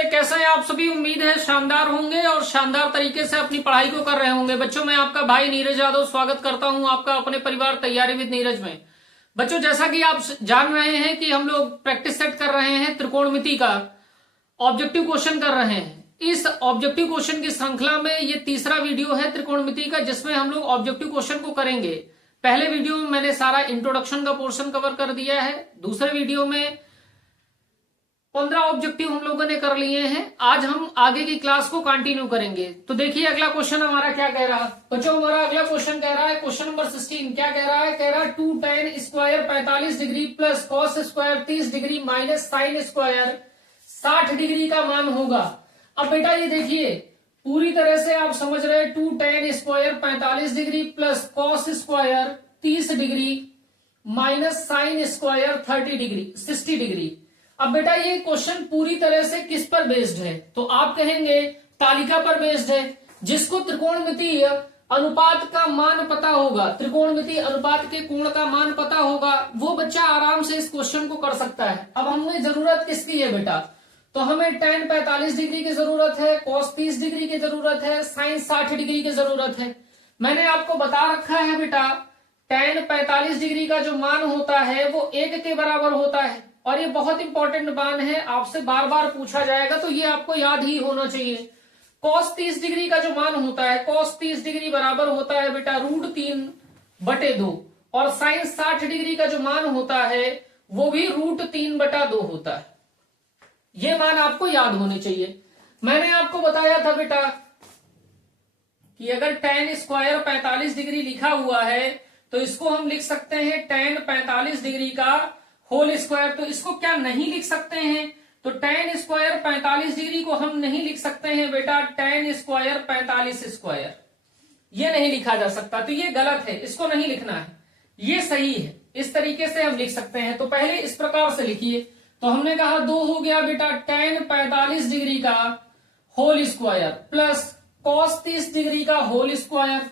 से कैसे हैं आप सभी। उम्मीद है शानदार होंगे और शानदार तरीके से अपनी पढ़ाई को कर रहे होंगे। बच्चों, मैं आपका भाई नीरज यादव स्वागत करता हूं आपका अपने परिवार तैयारी विद नीरज में। बच्चों, जैसा कि आप जान रहे हैं कि हम लोग प्रैक्टिस सेट कर रहे हैं, त्रिकोणमिति का ऑब्जेक्टिव क्वेश्चन कर रहे हैं। इस ऑब्जेक्टिव क्वेश्चन की श्रृंखला में ये तीसरा वीडियो है त्रिकोणमिति का, जिसमें हम लोग ऑब्जेक्टिव क्वेश्चन को करेंगे। पहले वीडियो में मैंने सारा इंट्रोडक्शन का पोर्शन कवर कर दिया है। दूसरे वीडियो में 15 ऑब्जेक्टिव हम लोगों ने कर लिए हैं। आज हम आगे की क्लास को कंटिन्यू करेंगे। तो देखिए अगला क्वेश्चन हमारा क्या कह रहा है बच्चों। हमारा अगला क्वेश्चन कह रहा है, क्वेश्चन नंबर 16 क्या कह रहा है। कह रहा है 2 tan square 45 degree plus cos square 30 degree minus sine square 60 degree का मान होगा। अब बेटा ये देखिए, पूरी तरह से आप समझ रहे हैं 2 tan square 45 degree plus cos square 30 degree minus sine square 60 degree. अब बेटा ये क्वेश्चन पूरी तरह से किस पर बेस्ड है, तो आप कहेंगे तालिका पर बेस्ड है। जिसको त्रिकोणमितीय अनुपात का मान पता होगा, त्रिकोणमितीय अनुपात के कोण का मान पता होगा, वो बच्चा आराम से इस क्वेश्चन को कर सकता है। अब हमें जरूरत किसकी है बेटा, तो हमें tan 45 डिग्री की जरूरत है, cos 30 डिग्री की जरूरत है, sin 60 डिग्री की जरूरत है। मैंने आपको बता रखा है बेटा, tan 45 डिग्री का जो मान होता है वो 1 के बराबर होता है। और ये बहुत इंपॉर्टेंट मान है, आपसे बार बार पूछा जाएगा, तो ये आपको याद ही होना चाहिए। cos 30 डिग्री का जो मान होता है, cos 30 डिग्री बराबर होता है बेटा √3/2, और sin 60 डिग्री का जो मान होता है वो भी √3/2 होता है। ये मान आपको याद होने चाहिए। मैंने आपको बताया था बेटा कि अगर tan स्क्वायर 45 डिग्री लिखा हुआ है तो इसको हम लिख सकते हैं tan 45 डिग्री का होल स्क्वायर। तो इसको क्या नहीं लिख सकते हैं, तो tan स्क्वायर 45 डिग्री को हम नहीं लिख सकते हैं बेटा tan स्क्वायर 45 स्क्वायर, ये नहीं लिखा जा सकता। तो ये गलत है, इसको नहीं लिखना है, ये सही है। इस तरीके से हम लिख सकते हैं। तो पहले इस प्रकार से लिखिए। तो हमने कहा 2 हो गया बेटा tan 45 डिग्री का whole square plus cos 30 degree का whole square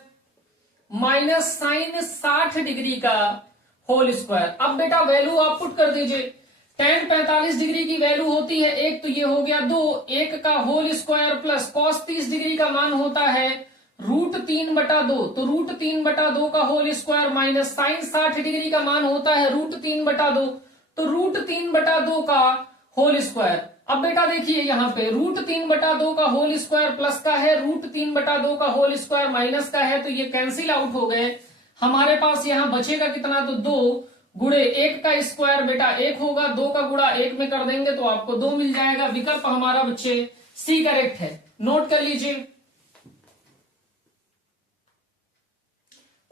minus sine 60 degree का होल स्क्वायर। अब बेटा वैल्यू आप पुट कर दीजिए। tan 45 डिग्री की वैल्यू होती है 1, तो ये हो गया 2, 1 का whole square plus cos 30 degree का मान होता है √3/2, तो √3/2 का whole square minus sine 60 degree का मान होता है √3/2, तो √3/2 का होल स्क्वायर। अब बेटा देखिए यहाँ पे √3/2 का होल स्क्वायर प्लस का है, √3/2 का होल स्क्वायर माइनस का है, तो ये कैंसिल आउट हो गए। हमारे पास यहाँ बचेगा कितना, तो 2 गुणे 1 का स्क्वायर बेटा 1 होगा, 2 का गुणा 1 में कर देंगे तो आपको 2 मिल जाएगा। विकल्प हमारा बच्चे सी करेक्ट है, नोट कर लीजिए।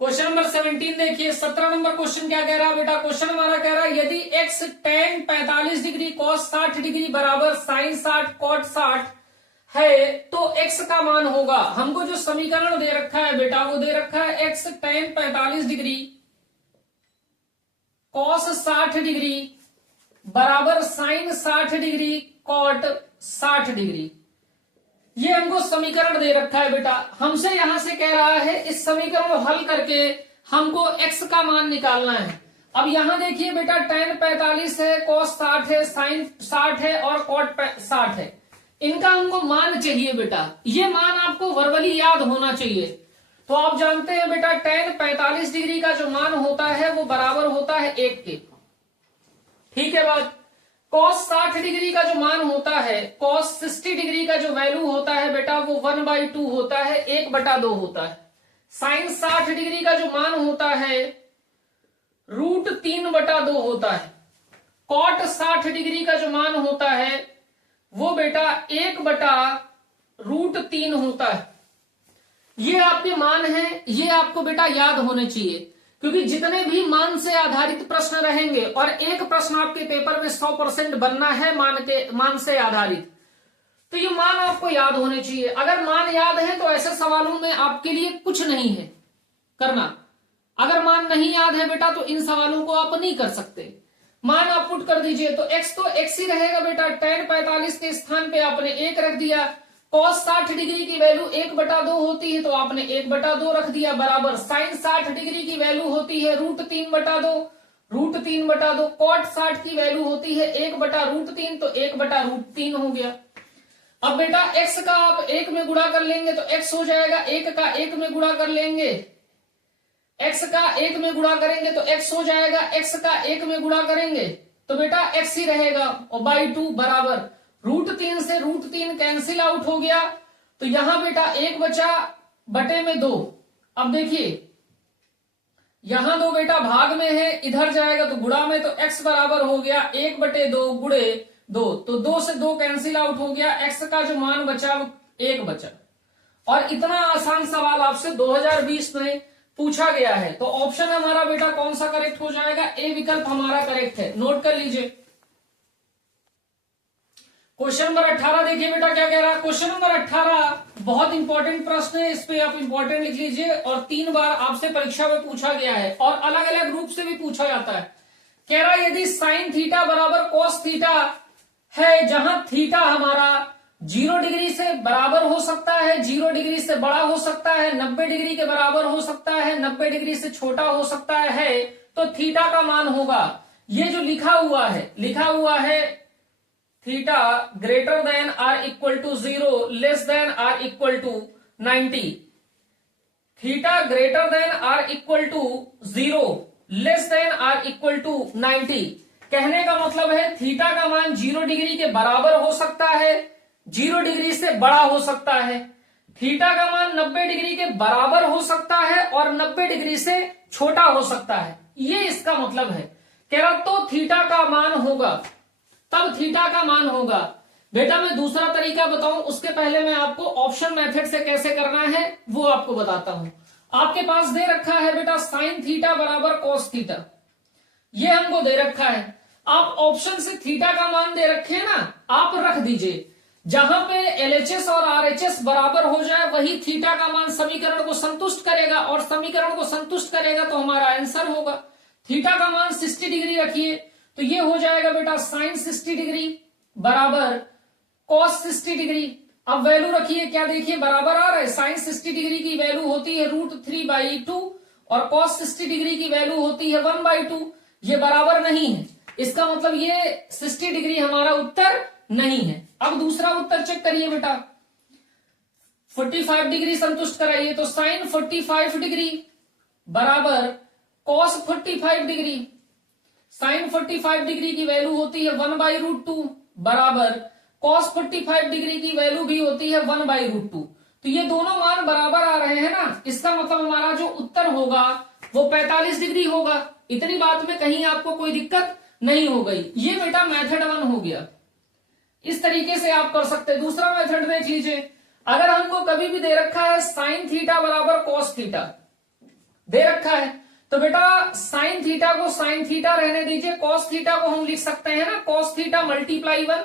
क्वेश्चन नंबर 17 देखिए। 17 नंबर क्वेश्चन क्या कह रहा है बेटा। क्वेश्चन हमारा कह रहा है यदि x tan 45 degree cos 60 degree बराबर sin 60 cot 60 है तो x का मान होगा। हमको जो समीकरण दे रखा है बेटा वो दे रखा है x tan 45 degree cos 60 degree बराबर sin 60 डिग्री cot 60 डिग्री। ये हमको समीकरण दे रखा है बेटा। हमसे यहां से कह रहा है इस समीकरण को हल करके हमको x का मान निकालना है। अब यहां देखिए बेटा tan 45 है, cos 60 है, sin 60 है और cot 60 है। इनका हमको मान चाहिए बेटा। ये मान आपको वर्बली याद होना चाहिए। तो आप जानते हैं बेटा tan 45 डिग्री का जो मान होता है वो बराबर होता है 1 के। ठीक है बात। cos 60 डिग्री का जो मान होता है, cos 60 डिग्री का जो वैल्यू होता है बेटा वो 1/2 होता है, 1/2 होता है। sin 60 डिग्री का जो मान होता है √3/2 होता है। cot 60 डिग्री का जो मान होता है वो बेटा 1/√3 होता है। ये आपके मान हैं, ये आपको बेटा याद होने चाहिए, क्योंकि जितने भी मान से आधारित प्रश्न रहेंगे और एक प्रश्न आपके पेपर में 100% बनना है मान से आधारित, तो ये मान आपको याद होने चाहिए। अगर मान याद है तो ऐसे सवालों में आपके लिए कुछ नहीं है करना। अगर मान नहीं याद है बेटा तो इन सवालों को आप नहीं कर सकते। मान आप पुट कर दीजिए। तो x तो x ही रहेगा बेटा। tan 45 के स्थान पे आपने 1 रख दिया। cos 60 डिग्री की वैल्यू 1/2 होती है तो आपने 1/2 रख दिया, बराबर sin 60 डिग्री की वैल्यू होती है √3/2, cot 60 की वैल्यू होती है 1/√3, तो 1/√3 हो गया। अब बेटा x का आप 1 में गुणा कर लेंगे तो x हो जाएगा, 1 का 1 में गुणा कर लेंगे, x का 1 में गुणा करेंगे तो x हो जाएगा, x का 1 में गुणा करेंगे तो बेटा x ही रहेगा, और बाई 2 बराबर √3 से √3 कैंसिल आउट हो गया, तो यहां बेटा 1 बचा बटे में 2। अब देखिए यहां 2 बेटा भाग में है, इधर जाएगा तो गुणा में, तो x बराबर हो गया 1 बटे 2 गुणे 2, तो 2 से 2 कैंसिल आउट हो गया, x का जो मान बचा वो 1 बचा। और इतना आसान सवाल आपसे 2020 में पूछा गया है, तो ऑप्शन हमारा बेटा कौन सा करेक्ट हो जाएगा, ए विकल्प हमारा करेक्ट है। नोट कर लीजिए। क्वेश्चन नंबर 18 देखिए बेटा क्या कह रहा है। क्वेश्चन नंबर 18 बहुत इंपॉर्टेंट प्रश्न है, इस पे आप इंपॉर्टेंट लिख लीजिए, और 3 बार आपसे परीक्षा में पूछा गया है और अलग अलग रूप से भी पूछा जाता है। कह रहा है यदि साइन थीटा बराबर कॉस थीटा है, जहां थीटा हमारा 0 डिग्री से बराबर हो सकता है, 0 डिग्री से बड़ा हो सकता है, 90 डिग्री के बराबर हो सकता है, 90 डिग्री से छोटा हो सकता है, तो थीटा का मान होगा, ये जो लिखा हुआ है theta greater than or equal to 0 less than or equal to 90, theta greater than or equal to 0 less than or equal to 90। कहने का मतलब है थीटा का मान 0 डिग्री के बराबर हो सकता है, 0 डिग्री से बड़ा हो सकता है, थीटा का मान 90 डिग्री के बराबर हो सकता है और 90 डिग्री से छोटा हो सकता है, ये इसका मतलब है। कह रहा तो थीटा का मान होगा, तब थीटा का मान होगा। बेटा मैं दूसरा तरीका बताऊं उसके पहले मैं आपको ऑप्शन मेथड से कैसे करना है वो आपको बताता हूं। आपके पास दे रखा है बेटा साइन थीटा बराबर कॉस थीटा, ये हमको दे रखा है। आप ऑप्शन से थीटा का मान दे रखे हैं ना, आप रख दीजिए, जहां पे LHS और RHS बराबर हो जाए वही थीटा का मान समीकरण को संतुष्ट करेगा, और समीकरण को संतुष्ट करेगा तो हमारा आंसर होगा। थीटा का मान 60 डिग्री रखिए, तो ये हो जाएगा बेटा साइन 60 डिग्री बराबर कॉस 60 डिग्री। अब वैल्यू रखिए, क्या देखिए बराबर आ रहा है, साइन 60 डिग्री की वैल्यू होती है √3/2 और कॉस 60 डिग्री की वैल्यू होती है 1/2। ये बराबर नहीं है, इसका मतलब ये 60 डिग्री हमारा उत्तर नहीं है। अब दूसरा उत्तर चेक करिए बेटा, 45 डिग्री संतुष्ट कराइए, तो साइन 45 डिग्री बराबर कॉस 45 डिग्री। साइन 45 डिग्री की वैल्यू होती है 1/√2 बराबर कॉस 45 डिग्री की वैल्यू भी होती है 1/√2। तो ये दोनों मान बराबर आ रहे हैं ना, इसका मतलब हमारा जो उत्तर होगा वो 45 डिग्री होगा। इतनी बात में कहीं आपको कोई दिक्कत नहीं हो गई। ये बेटा मेथड 1 हो गया, इस तरीके से आप कर सकते हैं। दूसरा मेथड देख लीजिए, अगर हमको कभी भी दे रखा है साइन थीटा बराबर कॉस थीटा दे रखा है, तो बेटा साइन थीटा को साइन थीटा रहने दीजिए, कॉस थीटा को हम लिख सकते हैं ना कॉस थीटा मल्टीप्लाई 1,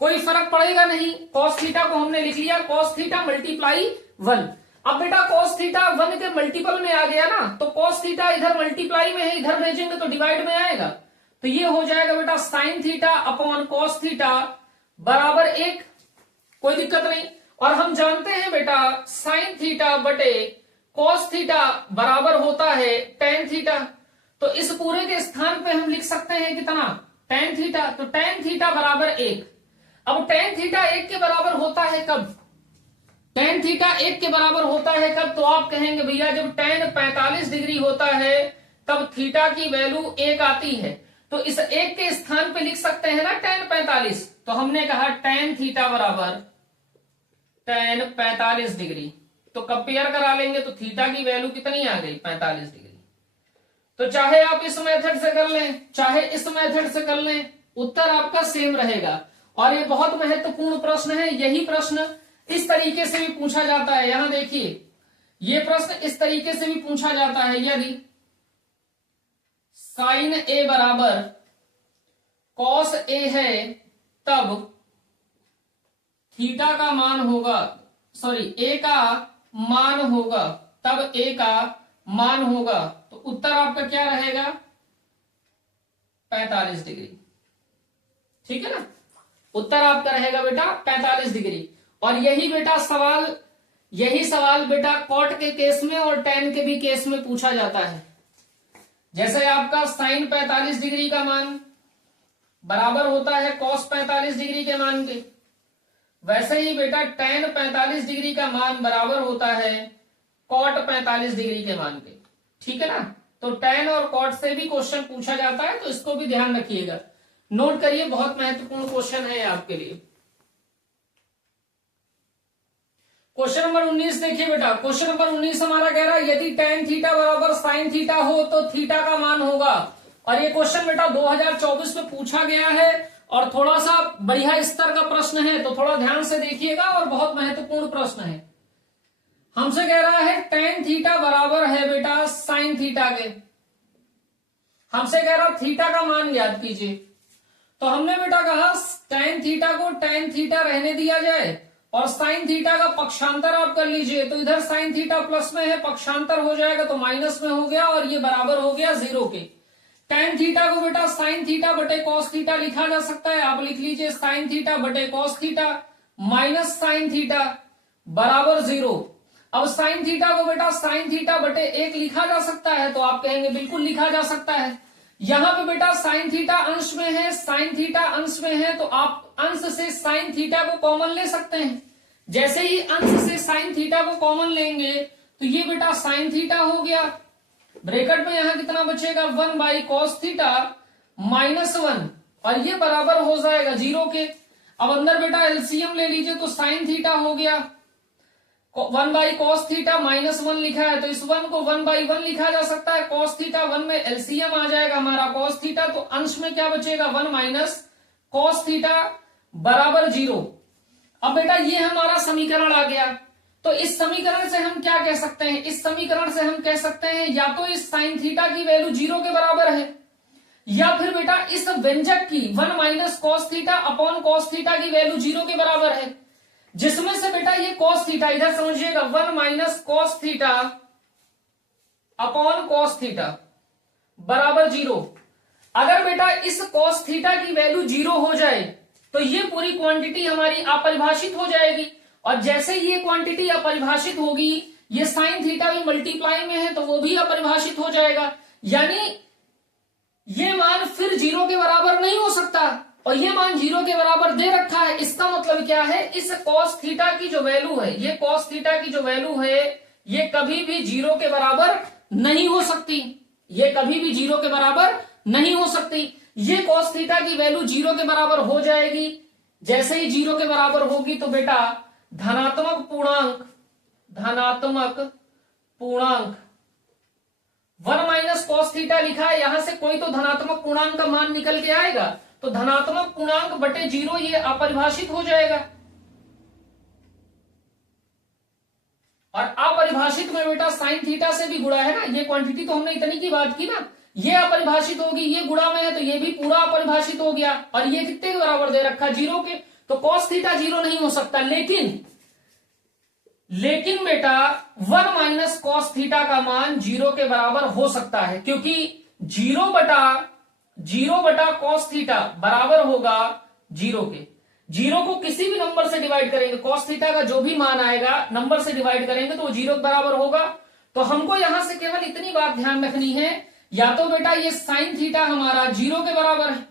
कोई फर्क पड़ेगा नहीं। कॉस थीटा को हमने लिख लिया कॉस थीटा मल्टीप्लाई 1। अब बेटा कॉस थीटा 1 के मल्टीपल में आ गया ना, तो कॉस थीटा इधर मल्टीप्लाई में है, इधर भेजेंगे तो डिवाइड में आएगा, तो ये हो जाएगा बेटा sine theta upon cos theta बराबर 1, कोई दिक्कत नहीं। और हम जानते हैं बेटा साइन थीटा बटे कॉस थीटा बराबर होता है टेन थीटा, तो इस पूरे के स्थान पे हम लिख सकते हैं कितना, टेन थीटा, तो टेन थीटा बराबर 1। अब टेन थीटा 1 के बराबर होता है कब, टेन थीटा 1 के बराबर होता है कब, तो आप कहेंगे भैया जब टेन 45 डिग्री होता है तब थीटा की वैल्यू 1 आती है, तो इस 1 के स्थान पे लिख सकते हैं ना टेन 45, तो हमने कहा टेन थीटा बराबर टेन 45 डिग्री, तो कंपेयर करा लेंगे तो थीटा की वैल्यू कितनी आ गई 45 डिग्री। तो चाहे आप इस मेथड से कर लें चाहे इस मेथड से कर लें, उत्तर आपका सेम रहेगा। और ये बहुत महत्वपूर्ण प्रश्न है, यही प्रश्न इस तरीके से भी पूछा जाता है। यहां देखिए ये प्रश्न इस तरीके से भी पूछा जाता है, यदि साइन ए बराबर कॉस ए है तब थीटा का मान होगा, सॉरी ए का मान होगा, तब ए का मान होगा, तो उत्तर आपका क्या रहेगा 45 डिग्री। ठीक है ना, उत्तर आपका रहेगा बेटा 45 डिग्री। और यही सवाल बेटा कॉट के केस में और टेन के भी केस में पूछा जाता है। जैसे आपका साइन 45 डिग्री का मान बराबर होता है कॉस 45 डिग्री के मान के, वैसे ही बेटा tan 45 डिग्री का मान बराबर होता है cot 45 डिग्री के मान के। ठीक है ना, तो tan और cot से भी क्वेश्चन पूछा जाता है, तो इसको भी ध्यान रखिएगा, नोट करिए, बहुत महत्वपूर्ण क्वेश्चन है आपके लिए। क्वेश्चन नंबर 19 देखिए बेटा, क्वेश्चन नंबर 19 हमारा कह रहा है यदि tan थीटा बराबर sin थीटा हो तो थीटा का मान होगा। और ये क्वेश्चन बेटा 2024 में पूछा गया है और थोड़ा सा बढ़िया स्तर का प्रश्न है, तो थोड़ा ध्यान से देखिएगा और बहुत महत्वपूर्ण प्रश्न है। हमसे कह रहा है tan थीटा बराबर है बेटा sin थीटा के, हमसे कह रहा थीटा का मान याद कीजिए। तो हमने बेटा कहा tan थीटा को tan थीटा रहने दिया जाए और sin थीटा का पक्षांतर आप कर लीजिए, तो इधर sin थीटा प्लस में है, पक्षांतर हो जाएगा तो माइनस में हो गया और ये बराबर हो गया 0 के। tan थीटा को बेटा sin थीटा बटे cos थीटा लिखा जा सकता है, आप लिख लीजिए sin थीटा बटे cos theta minus sin theta बराबर 0। अब sin थीटा को बेटा sin थीटा बटे 1 लिखा जा सकता है, तो आप कहेंगे बिल्कुल लिखा जा सकता है। यहां पे बेटा sin थीटा अंश में है, sin थीटा अंश में है, तो आप अंश से sin थीटा को कॉमन ले सकते हैं। जैसे ही अंश से sin थीटा को कॉमन लेंगे तो ये बेटा sin थीटा हो गया, ब्रैकेट में यहां कितना बचेगा 1 बाई cos थीटा माइनस 1 और ये बराबर हो जाएगा 0 के। अब अंदर बेटा एलसीएम ले लीजिए, तो sin थीटा हो गया 1 बाई cos थीटा माइनस 1 लिखा है, तो इस 1 को 1 बाई 1 लिखा जा सकता है। cos थीटा 1 में एलसीएम आ जाएगा हमारा cos थीटा, तो अंश में क्या बचेगा 1 माइनस cos थीटा बराबर 0। अब बेटा ये हमारा समीकरण आ गया, तो इस समीकरण से हम क्या कह सकते हैं, इस समीकरण से हम कह सकते हैं या तो इस sin थीटा की वैल्यू 0 के बराबर है, या फिर बेटा इस व्यंजक की 1 minus cos theta upon cos theta की वैल्यू 0 के बराबर है, जिसमें से बेटा ये cos थीटा इधर समझिएगा 1 minus cos theta upon cos theta बराबर 0। अगर बेटा इस cos थीटा की वैल्यू 0 हो जाए तो ये पूरी क्वांटिटी हमारी अपरिभाषित हो जाएगी, और जैसे ये क्वांटिटी अपरिभाषित होगी ये sin थीटा भी मल्टीप्लाई में है तो वो भी अपरिभाषित हो जाएगा, यानी ये मान फिर 0 के बराबर नहीं हो सकता, और ये मान 0 के बराबर दे रखा है। इसका मतलब क्या है, इस cos थीटा की जो वैल्यू है, ये cos थीटा की जो वैल्यू है ये कभी भी 0 के बराबर नहीं हो सकती, ये कभी भी 0 के बराबर नहीं हो सकती। ये cos थीटा की वैल्यू 0 के बराबर हो जाएगी, जैसे ही 0 के बराबर होगी तो बेटा धनात्मक पूर्णांक 1 माइनस cos थीटा लिखा है, यहां से कोई तो धनात्मक पूर्णांक का मान निकल के आएगा, तो धनात्मक पूर्णांक बटे 0 ये अपरिभाषित हो जाएगा। और अपरिभाषित में बेटा sin थीटा से भी गुणा है ना, ये क्वांटिटी तो हमने इतनी की बात की ना, ये अपरिभाषित होगी, ये गुणा में है तो ये भी पूरा अपरिभाषित हो गया, और ये कितने के बराबर दे रखा 0 के, तो cos थीटा 0 नहीं हो सकता। लेकिन बेटा 1 माइनस cos थीटा का मान 0 के बराबर हो सकता है, क्योंकि 0 बटा cos थीटा बराबर होगा 0 के। 0 को किसी भी नंबर से डिवाइड करेंगे, cos थीटा का जो भी मान आएगा नंबर से डिवाइड करेंगे तो वो 0 के बराबर होगा। तो हमको यहां से केवल इतनी बात ध्यान रखनी है, या तो बेटा ये sin थीटा हमारा 0 के बराबर है,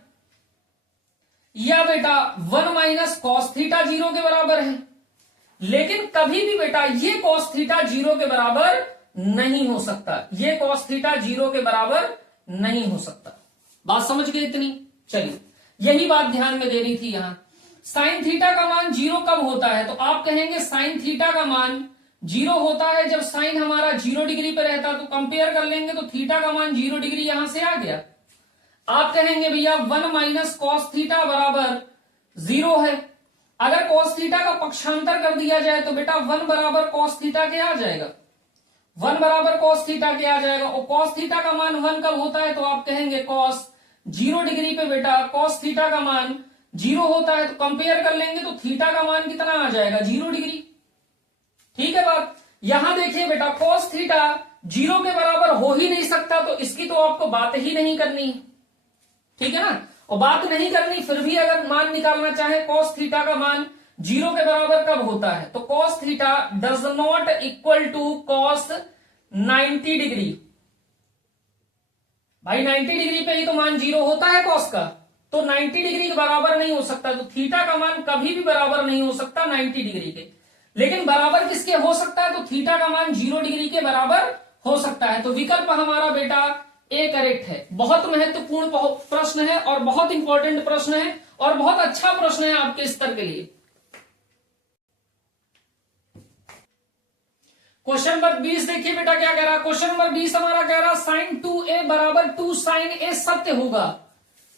या बेटा 1 माइनस cos थीटा 0 के बराबर है, लेकिन कभी भी बेटा ये cos थीटा 0 के बराबर नहीं हो सकता, ये cos थीटा 0 के बराबर नहीं हो सकता। बात समझ गए इतनी? चलिए यही बात ध्यान में देनी थी। यहां sin थीटा का मान 0 कब होता है, तो आप कहेंगे sin थीटा का मान 0 होता है जब sin हमारा 0 डिग्री पे रहता, तो कंपेयर कर लेंगे तो थीटा का मान 0 डिग्री यहां से आ गया। आप कहेंगे भैया 1 माइनस cos थीटा बराबर 0 है, अगर cos थीटा का पक्षांतर कर दिया जाए तो बेटा 1 बराबर cos थीटा के आ जाएगा, 1 बराबर cos थीटा के आ जाएगा। और cos थीटा का मान 1 कब होता है, तो आप कहेंगे cos 0 डिग्री पे बेटा cos थीटा का मान 0 होता है, तो कंपेयर कर लेंगे तो थीटा का मान कितना आ जाएगा 0 डिग्री। ठीक है बात। यहां देखिए बेटा cos थीटा 0 के बराबर हो ही नहीं सकता, तो इसकी तो आपको बात ही नहीं करनी, ठीक है ना, और बात नहीं करनी, फिर भी अगर मान निकालना चाहे cos थीटा का मान 0 के बराबर कब होता है, तो cos theta does not equal to cos 90 degree. भाई 90 डिग्री पे ही तो मान 0 होता है cos का, तो 90 डिग्री के बराबर नहीं हो सकता। तो थीटा का मान कभी भी बराबर नहीं हो सकता 90 डिग्री के। लेकिन बराबर किसके हो सकता है? तो थीटा का मान 0 डिग्री के बराबर हो सकता है। तो विकल्प हमारा बेटा ए करेक्ट है। बहुत महत्वपूर्ण प्रश्न है और बहुत इंपॉर्टेंट प्रश्न है और बहुत अच्छा प्रश्न है आपके स्तर के लिए। क्वेश्चन नंबर 20 देखिए बेटा क्या कह रहा है। क्वेश्चन नंबर 20 हमारा कह रहा sin 2a बराबर 2 sin a सत्य होगा।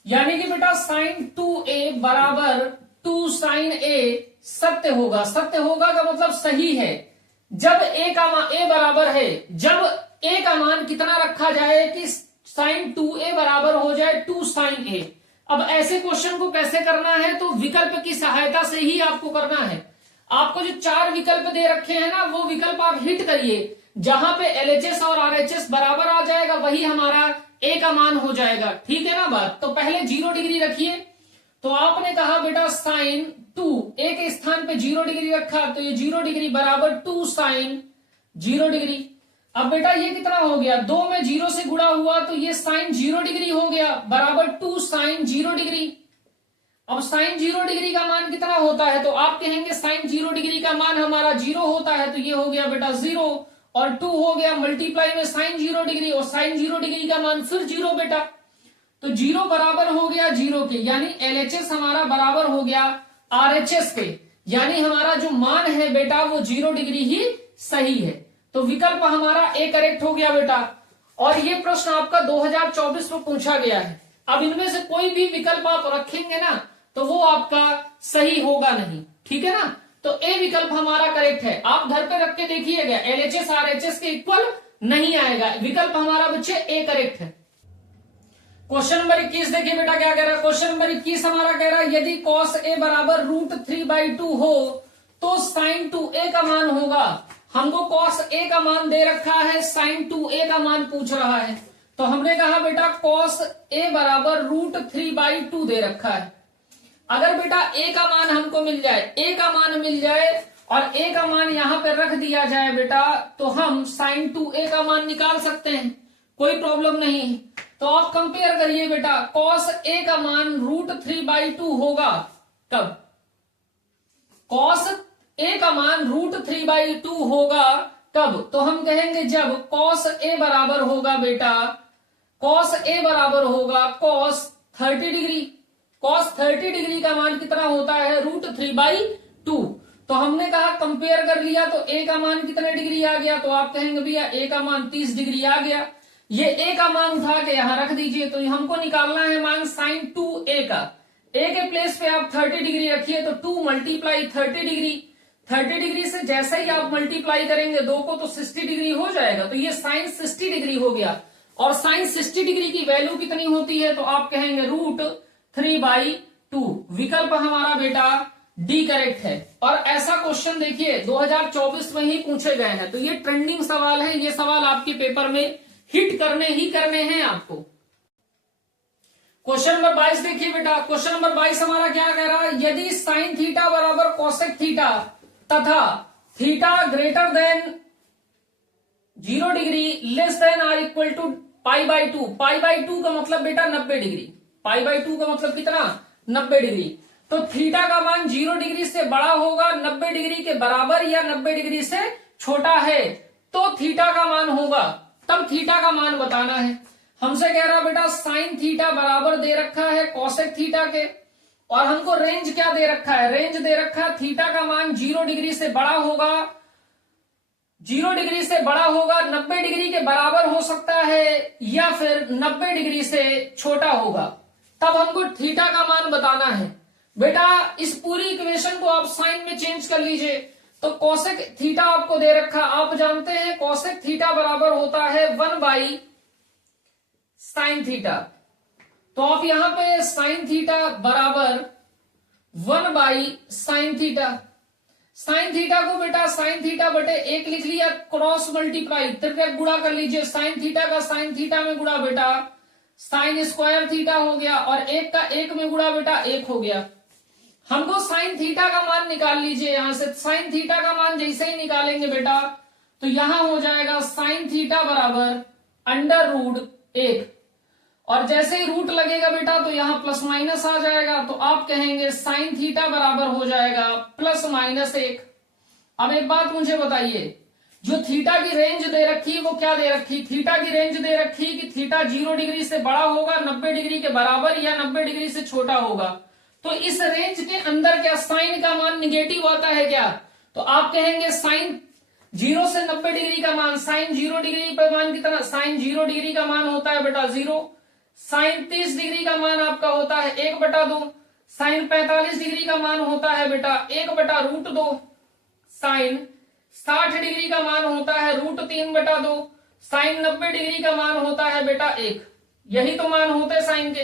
यानी कि बेटा sin 2a बराबर 2 sin a सत्य होगा। सत्य होगा का मतलब सही है। जब a का मान a बराबर है, जब a का मान कितना रखा जाए कि sin 2a बराबर हो जाए 2 sin a। अब ऐसे क्वेश्चन को कैसे करना है? तो विकल्प की सहायता से ही आपको करना है। आपको जो 4 विकल्प दे रखे हैं ना, वो विकल्प आप हिट करिए। जहां पे LHS और RHS बराबर आ जाएगा वही हमारा a का मान हो जाएगा। ठीक है ना बात? तो पहले 0 डिग्री रखिए। तो आपने कहा बेटा साइन 2 a के स्थान पे 0 डिग्री रखा, तो ये 0 डिग्री बराबर 2 साइन 0 डिग्री। अब बेटा ये कितना हो गया? 2 में 0 से गुणा हुआ तो ये साइन 0 डिग्री हो गया बराबर 2 साइन 0 डिग्री। अब साइन 0 डिग्री का मान कितना होता है? तो आप कहेंगे साइन 0 डिग्री का मान हमारा 0 होता है, तो ये हो गया बेटा 0 और 2 हो गया मल्टीप्लाई में साइन 0 डिग्री और साइन 0 डिग्री का मान फिर 0 बेटा। तो 0 बराबर हो गया 0 के, यानी LHS हमारा बराबर हो गया RHS के, यानी हमारा जो मान है बेटा वो 0 डिग्री ही सही है। तो विकल्प हमारा ए करेक्ट हो गया बेटा। और ये प्रश्न आपका 2024 में पूछा गया है। अब इनमें से कोई भी विकल्प आप रखेंगे ना तो वो आपका सही होगा नहीं। ठीक है ना? तो ए विकल्प हमारा करेक्ट है। आप घर पे रख के देखिएगा, LHS RHS के इक्वल नहीं आएगा। विकल्प हमारा बच्चे ए करेक्ट है। क्वेश्चन नंबर 21 देखिए बेटा क्या कह रहा है। क्वेश्चन नंबर 21 हमारा कह रहा है यदि cos a बराबर √3/2 हो तो sin 2a का मान होगा। हमको cos a का मान दे रखा है, sin 2a का मान पूछ रहा है। तो हमने कहा बेटा cos a बराबर √3/2 दे रखा है। अगर बेटा a का मान हमको मिल जाए, a का मान मिल जाए और a का मान यहां पर रख दिया जाए बेटा, तो हम sin 2a का मान निकाल सकते हैं, कोई प्रॉब्लम नहीं है। तो आप कंपेयर करिए बेटा, cos a का मान √3/2 होगा कब? cos a का मान √3/2 होगा कब? तो हम कहेंगे जब cos a बराबर होगा बेटा, cos a बराबर होगा cos 30 डिग्री। cos 30 डिग्री का मान कितना होता है? √3/2। तो हमने कहा कंपेयर कर लिया तो a का मान कितने डिग्री आ गया? तो आप कहेंगे भैया a का मान 30 डिग्री आ गया। ये a का मान उठा के यहां रख दीजिए। तो हमको निकालना है मान sin 2a का। a के प्लेस पे आप 30 डिग्री रखिए, तो 2 मल्टीप्लाई 30 डिग्री। 30 डिग्री से जैसे ही आप मल्टीप्लाई करेंगे 2 को तो 60 डिग्री हो जाएगा। तो ये sin 60 डिग्री हो गया। और sin 60 डिग्री की वैल्यू कितनी होती है? तो आप कहेंगे √3/2। विकल्प हमारा बेटा डी करेक्ट है। और ऐसा क्वेश्चन देखिए 2024 में ही पूछे गए हैं। तो ये ट्रेंडिंग सवाल है, ये सवाल आपके पेपर में हिट करने ही करने हैं आपको। क्वेश्चन नंबर 22 देखिए बेटा। क्वेश्चन नंबर 22 हमारा क्या कह रहा है? यदि साइन थीटा बराबर कोसेक थीटा तथा theta greater than 0 degree less than or equal to π/2। π/2 का मतलब बेटा 90 डिग्री। π/2 का मतलब कितना? 90 डिग्री। तो थीटा का मान 0 डिग्री से बड़ा होगा, 90 डिग्री के बराबर या 90 डिग्री से छोटा है तो थीटा का मान होगा। तब थीटा का मान बताना है। हमसे कह रहा बेटा साइन थीटा बराबर दे रखा है कोसेक थीटा के, और हमको रेंज क्या दे रखा है? रेंज दे रखा है थीटा का मान 0 डिग्री से बड़ा होगा, 0 डिग्री से बड़ा होगा, 90 डिग्री के बराबर हो सकता है या फिर 90 डिग्री से छोटा होगा। तब हमको थीटा का मान बताना है। बेटा इस पूरी इक्वेशन को आप साइन में चेंज कर लीजिए। तो कोसेक थीटा आपको दे रखा, आप जानते हैं कोसेक थीटा बराबर होता है 1/sin थीटा। तो आप यहां पे साइन थीटा बराबर 1/sin थीटा। साइन थीटा को बेटा साइन थीटा बटे 1 लिख लिया, क्रॉस मल्टीप्लाई तिरक गुणा कर लीजिए। साइन थीटा का साइन थीटा में गुणा बेटा साइन स्क्वायर थीटा हो गया, और 1 का 1 में गुणा बेटा 1 हो गया। हमको साइन थीटा का मान निकाल लीजिए। यहां से साइन थीटा का मान जैसे ही निकालेंगे बेटा तो यहां हो जाएगा साइन थीटा बराबर √1। और जैसे ही रूट लगेगा बेटा तो यहाँ प्लस माइनस आ जाएगा, तो आप कहेंगे साइन थीटा बराबर हो जाएगा +-1। अब एक बात मुझे बताइए, जो थीटा की रेंज दे रखी वो क्या दे रखी? थीटा की रेंज दे रखी कि थीटा 0 डिग्री से बड़ा होगा, 90 डिग्री के बराबर, या 90 डिग्री से छोटा होगा। तो इस रेंज के अंदर क्या साइन का मान निगेटिव आता है क्या? तो आप कहेंगे साइन 0 से 90 डिग्री का मान, साइन 0 डिग्री पे मान कितना? साइन 0 डिग्री का मान होता है बेटा 0। साइन 30 डिग्री का मान आपका होता है 1/2। साइन 45 डिग्री का मान होता है बेटा 1/√2। साइन 60 डिग्री का मान होता है √3/2। साइन 90 डिग्री का मान होता है बेटा 1। यही तो मान होते हैं साइन के।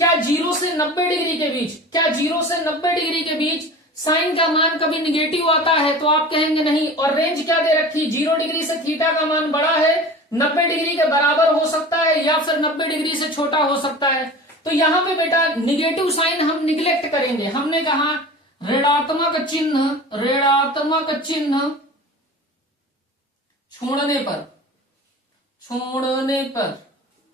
क्या 0 से 90 डिग्री के बीच, क्या 0 से 90 डिग्री के बीच साइन का मान कभी निगेटिव आता है? तो आप कहेंगे नहीं। और रेंज क्या दे रखी? 0 डिग्री से थीटा का मान बड़ा है, 90 डिग्री के बराबर हो सकता है, या फिर 90 डिग्री से छोटा हो सकता है। तो यहां पे बेटा निगेटिव साइन हम निग्लेक्ट करेंगे। हमने कहा ऋणात्मक चिन्ह छोड़ने पर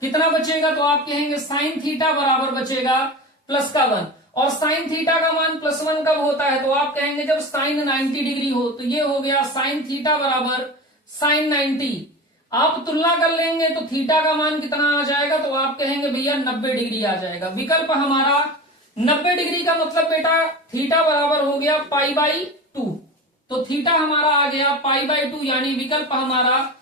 कितना बचेगा? तो आप कहेंगे साइन थीटा बराबर बचेगा +1। और साइन थीटा का मान +1 कब होता है? तो आप कहेंगे जब साइन 90 डिग्री हो। तो ये हो गया साइन थीटा बराबर साइन 90। आप तुलना कर लेंगे तो थीटा का मान कितना आ जाएगा? तो आप कहेंगे भैया 90 डिग्री आ जाएगा। विकल्प हमारा 90 डिग्री का मतलब बेटा थीटा बराबर हो गया π/2। तो थीटा हमारा आ गया π/2, यानी विकल्प हमारा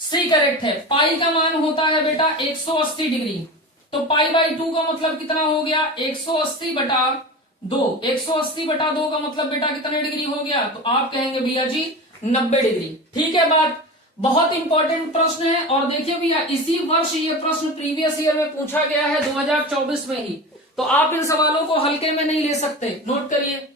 सी करेक्ट है। पाई का मान होता है बेटा 180 डिग्री। तो π/2 का मतलब कितना हो गया? 180/2। 180/2 का मतलब बेटा कितने डिग्री हो गया? तो आप कहेंगे भैया जी 90 डिग्री। ठीक है बात। बहुत इंपॉर्टेंट प्रश्न है। और देखिए भैया इसी वर्ष ये प्रश्न प्रीवियस ईयर में पूछा गया है, 2024 में ही। तो आप इन सवालों को हल्के में नहीं ले सकते। नोट करिए।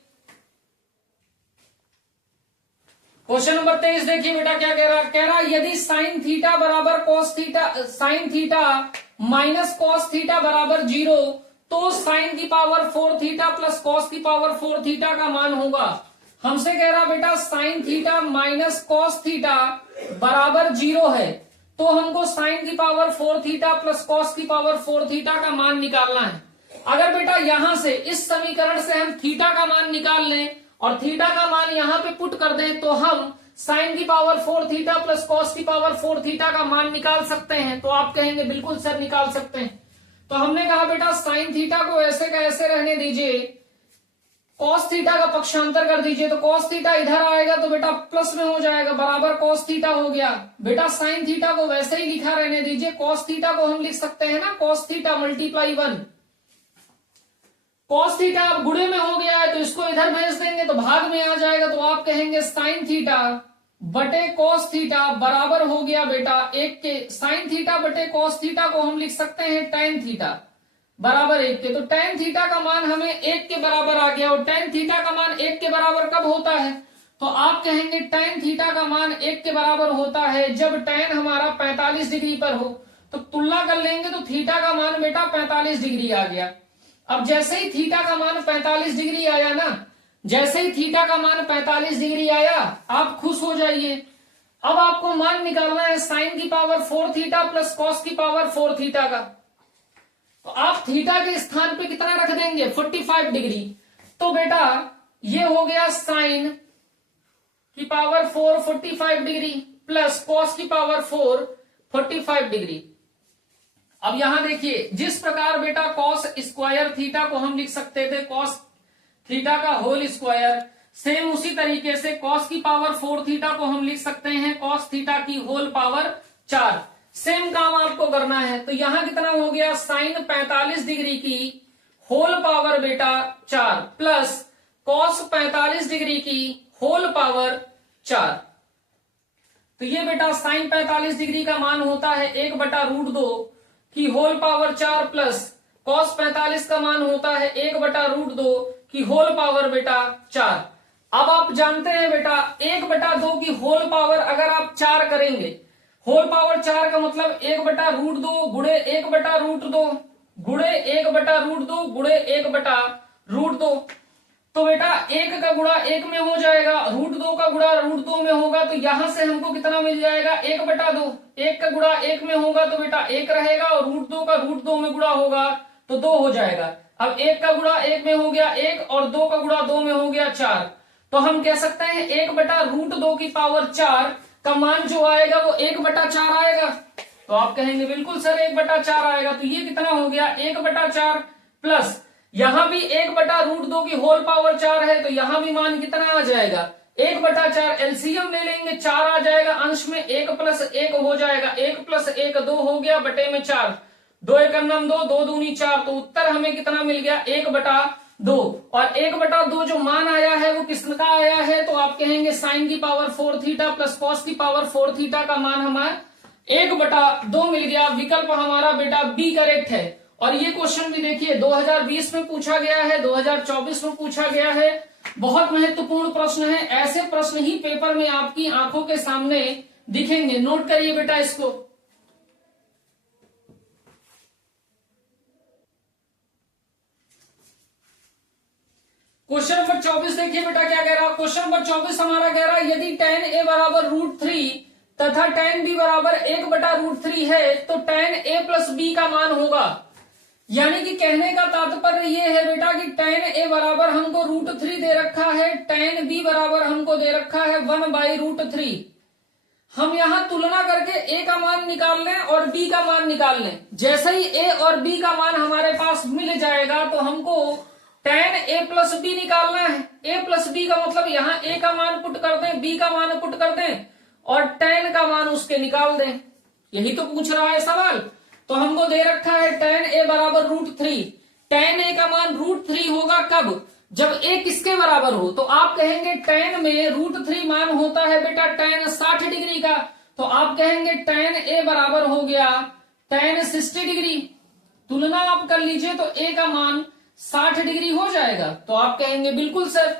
क्वेश्चन नंबर 23 देखिए बेटा क्या कह रहा यदि साइन थीटा बराबर cos theta, sine theta minus cos theta बराबर 0, तो साइन की पावर 4 थीटा प्लस कॉस की पावर 4 थीटा का मान होगा। हमसे कह रहा बेटा sine theta minus cos theta बराबर 0 है, तो हमको साइन की पावर 4 थीटा प्लस कॉस की पावर 4 थीटा का मान निकालना है। अगर बेटा यहां से इस समीकरण से हम थीटा का मान निकाल लें और थीटा का मान यहां पे पुट कर दें, तो हम साइन की पावर 4 थीटा प्लस कॉस की पावर 4 थीटा का मान निकाल सकते हैं। तो आप कहेंगे बिल्कुल सर निकाल सकते हैं। तो हमने कहा बेटा साइन थीटा को ऐसे का ऐसे रहने दीजिए, कॉस थीटा का पक्षांतर कर दीजिए। तो कॉस थीटा इधर आएगा तो बेटा प्लस में हो जाएगा, बराबर कॉस थीटा हो गया। बेटा साइन थीटा को वैसे ही लिखा रहने दीजिए। कॉस थीटा को हम लिख सकते हैं ना कॉस थीटा × 1। कॉस थीटा अब गुणे में हो गया है तो इसको इधर भेज देंगे तो भाग में आ जाएगा। तो आप कहेंगे साइन थीटा बटे कॉस थीटा बराबर हो गया बेटा 1 के। साइन थीटा बटे कॉस थीटा को हम लिख सकते हैं tan थीटा बराबर 1 के। तो tan थीटा का मान हमें 1 के बराबर आ गया। और tan थीटा का मान 1 के बराबर कब होता है? तो आप कहेंगे tan थीटा का मान 1 के बराबर होता है जब tan हमारा 45 डिग्री पर हो। तो तुलना कर लेंगे तो थीटा का मान बेटा 45 डिग्री आ गया। अब जैसे ही थीटा का मान 45 डिग्री आया ना, जैसे ही थीटा का मान 45 डिग्री आया, आप खुश हो जाइए। अब आपको मान निकालना है साइन की पावर 4 थीटा प्लस कॉस की पावर 4 थीटा का। तो आप थीटा के स्थान पे कितना रख देंगे? 45 डिग्री। तो बेटा ये हो गया साइन की पावर 4 45 डिग्री प्लस कॉस की पावर 4 45 डिग्री। अब यहां देखिए जिस प्रकार बेटा कॉस स्क्वायर थीटा को हम लिख सकते थे कॉस थीटा का होल स्क्वायर, सेम उसी तरीके से कॉस की पावर 4 थीटा को हम लिख सकते हैं कॉस थीटा की होल पावर 4। सेम काम आपको करना है। तो यहां कितना हो गया? साइन 45 डिग्री की होल पावर बेटा 4 प्लस कॉस 45 डिग्री की होल पावर 4। तो ये बेटा साइन 45 डिग्री का मान होता है 1/√2 की होल पावर 4 प्लस कॉस 45 का मान होता है 1/√2 की होल पावर बेटा 4। अब आप जानते हैं बेटा 1/2 की होल पावर अगर आप 4 करेंगे, होल पावर 4 का मतलब 1/√2 गुणे 1/√2 गुणे 1/√2 गुणे 1/√2। तो बेटा 1 का गुणा 1 में हो जाएगा, √2 का गुणा √2 में होगा, तो यहां से हमको कितना मिल जाएगा 1/2। 1 का गुणा 1 में होगा तो बेटा 1 रहेगा, और √2 का √2 में गुणा होगा तो 2 हो जाएगा। अब 1 का गुणा 1 में हो गया 1, और 2 का गुणा 2 में हो गया 4। तो हम कह सकते हैं 1/√2 की पावर 4 का मान जो आएगा वो 1/4 आएगा। तो आप कहेंगे बिल्कुल सर 1/4 आएगा। तो ये कितना हो गया 1/4 प्लस यहां भी 1/√2 की होल पावर 4 है, तो यहां भी मान कितना आ जाएगा 1/4। एलसीएम ले लेंगे 4 आ जाएगा, अंश में 1 + 1 हो जाएगा, 1 + 1 2 हो गया, बटे में 4, 2 × 2 2, 2 दूनी 4। तो उत्तर हमें कितना मिल गया 1/2। और 1/2 जो मान आया है वो किसका आया है, तो आप कहेंगे sin की पावर 4 थीटा प्लस cos की पावर 4 थीटा का मान हमारा 1/2 मिल गया। विकल्प हमारा बेटा बी करेक्ट है। और ये क्वेश्चन भी देखिए 2020 में पूछा गया है, 2024 में पूछा गया है। बहुत महत्वपूर्ण प्रश्न है, ऐसे प्रश्न ही पेपर में आपकी आंखों के सामने दिखेंगे। नोट करिए बेटा इसको। क्वेश्चन नंबर 24 देखिए बेटा क्या कह रहा है। क्वेश्चन नंबर 24 हमारा कह रहा है यदि tan a बराबर √3 तथा tan b बराबर 1/√3 है तो tan a + b का मान होगा। यानी कि कहने का तात्पर्य ये है बेटा कि tan a बराबर हमको √3 दे रखा है, tan b बराबर हमको दे रखा है 1/√3। हम यहां तुलना करके a का मान निकाल लें और b का मान निकाल लें। जैसे ही a और b का मान हमारे पास मिल जाएगा तो हमको tan a + b निकालना है। a + b का मतलब यहाँ a का मान पुट कर दें, b का मान पुट कर दें और tan का मान उसके निकाल दें। यही तो पूछ रहा है सवाल। तो हमको दे रखा है tan a बराबर √3। tan a का मान √3 होगा कब, जब a किसके बराबर हो। तो आप कहेंगे tan में √3 मान होता है बेटा tan 60 डिग्री का। तो आप कहेंगे tan a बराबर हो गया tan 60 डिग्री। तुलना आप कर लीजिए तो a का मान 60 डिग्री हो जाएगा। तो आप कहेंगे बिल्कुल सर।